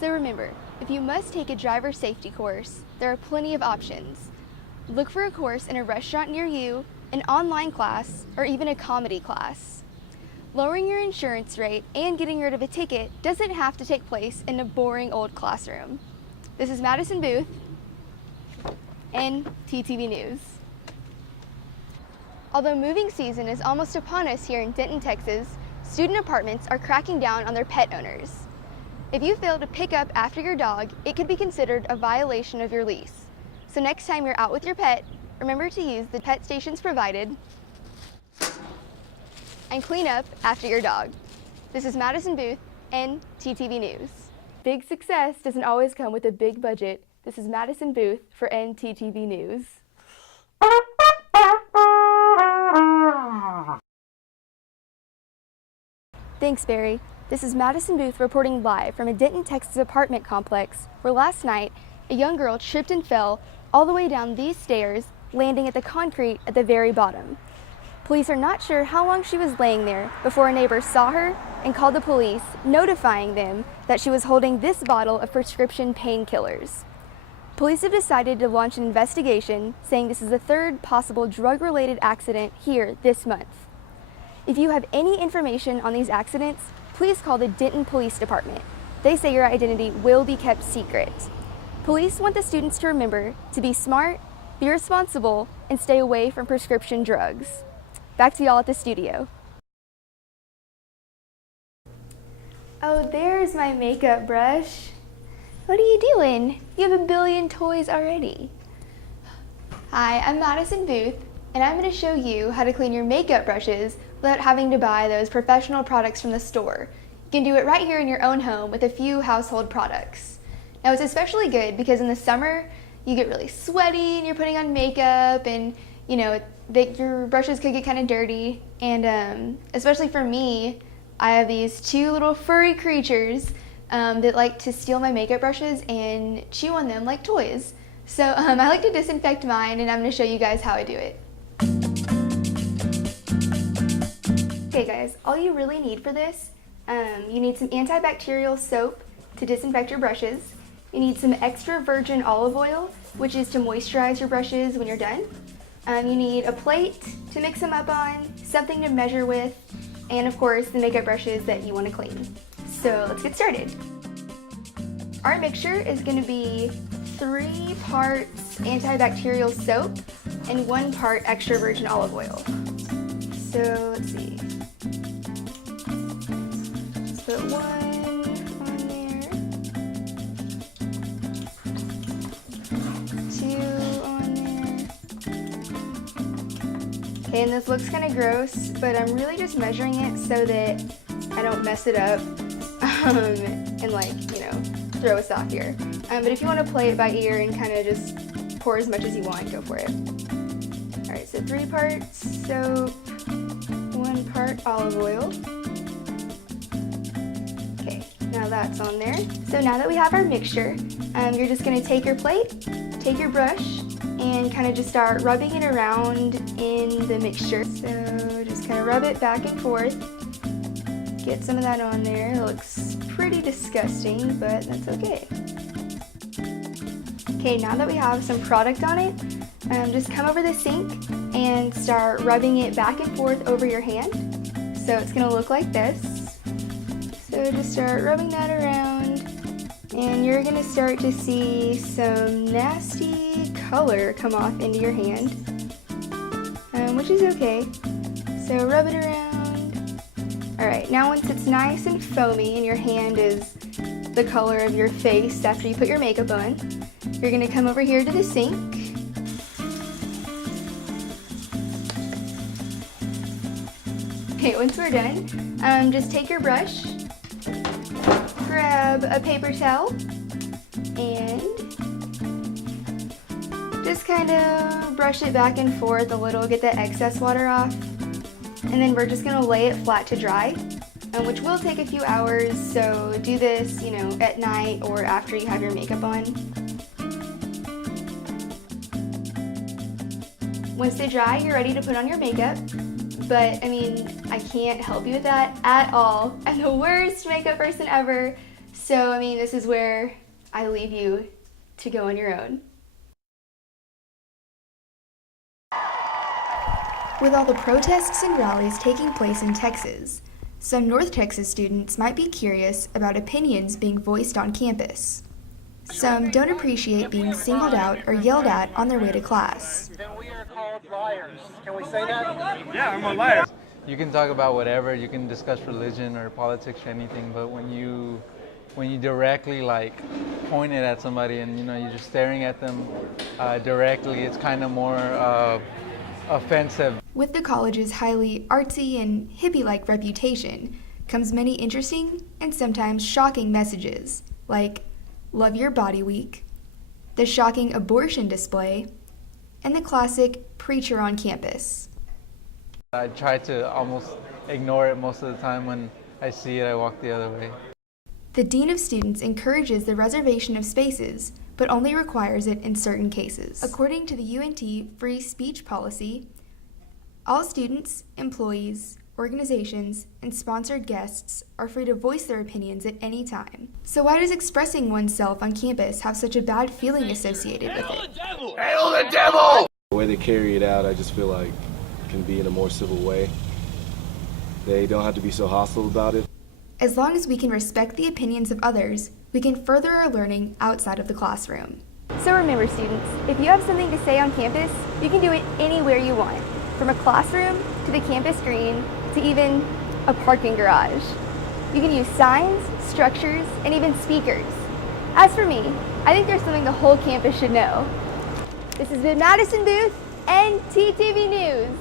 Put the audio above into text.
So remember, if you must take a driver safety course, there are plenty of options. Look for a course in a restaurant near you, an online class, or even a comedy class. Lowering your insurance rate and getting rid of a ticket doesn't have to take place in a boring old classroom. This is Madison Booth and TTV News. Although moving season is almost upon us here in Denton, Texas, student apartments are cracking down on their pet owners. If you fail to pick up after your dog, it could be considered a violation of your lease. So next time you're out with your pet, remember to use the pet stations provided and clean up after your dog. This is Madison Booth and TTV News. Big success doesn't always come with a big budget. This is Madison Booth for NTTV News. Thanks, Barry. This is Madison Booth reporting live from a Denton, Texas apartment complex where last night a young girl tripped and fell all the way down these stairs, landing at the concrete at the very bottom. Police are not sure how long she was laying there before a neighbor saw her and called the police, notifying them that she was holding this bottle of prescription painkillers. Police have decided to launch an investigation, saying this is the third possible drug-related accident here this month. If you have any information on these accidents, please call the Denton Police Department. They say your identity will be kept secret. Police want the students to remember to be smart, be responsible, and stay away from prescription drugs. Back to y'all at the studio. Oh, there's my makeup brush. What are you doing? You have a billion toys already. Hi, I'm Madison Booth, and I'm going to show you how to clean your makeup brushes without having to buy those professional products from the store. You can do it right here in your own home with a few household products. Now it's especially good because in the summer you get really sweaty and you're putting on makeup and your brushes could get kind of dirty, and especially for me, I have these two little furry creatures that like to steal my makeup brushes and chew on them like toys. So I like to disinfect mine, and I'm going to show you guys how I do it. Okay guys, all you really need for this, you need some antibacterial soap to disinfect your brushes. You need some extra virgin olive oil, which is to moisturize your brushes when you're done. You need a plate to mix them up on, something to measure with, and of course the makeup brushes that you want to clean. So let's get started. Our mixture is going to be 3 parts antibacterial soap and 1 part extra virgin olive oil. So let's see. Let's put 1 on there, 2 on there. Okay, and this looks kind of gross, but I'm really just measuring it so that I don't mess it up and throw us off here. But if you want to play it by ear and kind of just pour as much as you want, go for it. Alright, so 3 parts soap, 1 part olive oil. Okay, now that's on there. So now that we have our mixture, you're just going to take your plate, take your brush, and kind of just start rubbing it around in the mixture. So just kind of rub it back and forth. Get some of that on there. It looks pretty disgusting, but that's okay. Okay, now that we have some product on it, just come over the sink and start rubbing it back and forth over your hand. So it's going to look like this. So just start rubbing that around, and you're going to start to see some nasty color come off into your hand, which is okay. So rub it around. Alright, now once it's nice and foamy and your hand is the color of your face after you put your makeup on, you're going to come over here to the sink. Okay, once we're done, just take your brush, grab a paper towel, and just kind of brush it back and forth a little, get the excess water off. And then we're just going to lay it flat to dry, which will take a few hours, so do this, at night or after you have your makeup on. Once they dry, you're ready to put on your makeup, but I can't help you with that at all. I'm the worst makeup person ever, So, I mean, this is where I leave you to go on your own. With all the protests and rallies taking place in Texas, some North Texas students might be curious about opinions being voiced on campus. Some don't appreciate being singled out or yelled at on their way to class. Then we are called liars. Can we say that? Yeah, I'm a liar. You can talk about whatever, you can discuss religion or politics or anything, but when you directly like point it at somebody and you're just staring at them directly, it's kind of more offensive. With the college's highly artsy and hippie-like reputation comes many interesting and sometimes shocking messages, like Love Your Body Week, the shocking abortion display, and the classic Preacher on Campus. I try to almost ignore it most of the time. When I see it, I walk the other way. The Dean of Students encourages the reservation of spaces, but only requires it in certain cases. According to the UNT free speech policy, all students, employees, organizations, and sponsored guests are free to voice their opinions at any time. So why does expressing oneself on campus have such a bad feeling associated with it? Hail the devil! The way they carry it out, I just feel like can be in a more civil way. They don't have to be so hostile about it. As long as we can respect the opinions of others, we can further our learning outside of the classroom. So remember, students, if you have something to say on campus, you can do it anywhere you want, from a classroom to the campus green to even a parking garage. You can use signs, structures, and even speakers. As for me, I think there's something the whole campus should know. This has been Madison Booth, NTTV News.